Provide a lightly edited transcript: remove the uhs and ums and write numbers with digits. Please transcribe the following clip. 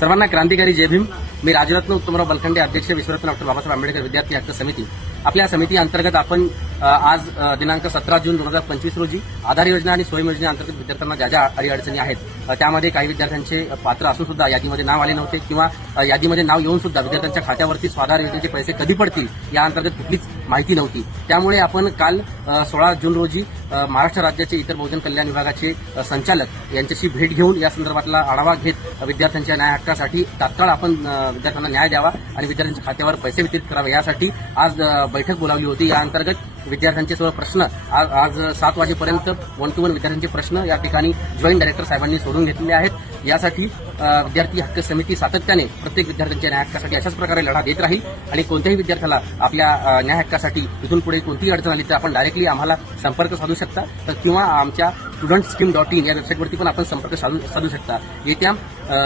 सर्वांना क्रांतिकारी जय भीम. मी राजरत्न उत्तमराव बलखंडे, अध्यक्ष विश्वरत्न डॉक्टर बाबासाहेब आंबेडकर विद्यार्थी हक्क समिती. आपल्या समिती अंतर्गत आपण आज दिनांक 17 जून 2025 रोजी आधार योजना आणि स्वयं योजनेअंतर्गत विद्यार्थ्यांना ज्या ज्या अडीअडचणी आहेत त्यामध्ये काही विद्यार्थ्यांचे पात्र असून सुद्धा यादीमध्ये नाव आले नव्हते किंवा यादीमध्ये नाव येऊन सुद्धा विद्यार्थ्यांच्या खात्यावरती आधार योजनेचे पैसे कधी पडतील या अंतर्गत कुठलीच माहिती नव्हती. त्यामुळे आपण काल 16 जून रोजी महाराष्ट्र राज्याचे इतर बहुजन कल्याण विभागाचे संचालक यांच्याशी भेट घेऊन या संदर्भातला आढावा घेत विद्यार्थ्यांच्या न्याय हक्कासाठी तात्काळ आपण विद्यार्थ्यांना न्याय द्यावा आणि विद्यार्थ्यांच्या खात्यावर पैसे वितरित करावे यासाठी आज बैठक बोलावली होती. या अंतर्गत विद्यार्थ्यांचे सर्व प्रश्न आज 7 वाजेपर्यंत 1 to 1 विद्यार्थ्यांचे प्रश्न या ठिकाणी जॉईंट डायरेक्टर साहेबांनी सोडून घेतलेले आहेत. यासाठी विद्यार्थी हक्क समिती सातत्याने प्रत्येक विद्यार्थ्यांच्या न्याय हक्कासाठी अशाच प्रकारे लढा देत राहील आणि कोणत्याही विद्यार्थ्याला आपल्या न्याय हक्कासाठी इथून पुढे कोणतीही अडचण आली तर आपण डायरेक्टली आम्हाला संपर्क साधू शकता किंवा आमच्या studentscheme.in या वेबसाईटवरती पण आपण संपर्क साधू शकता. येत्या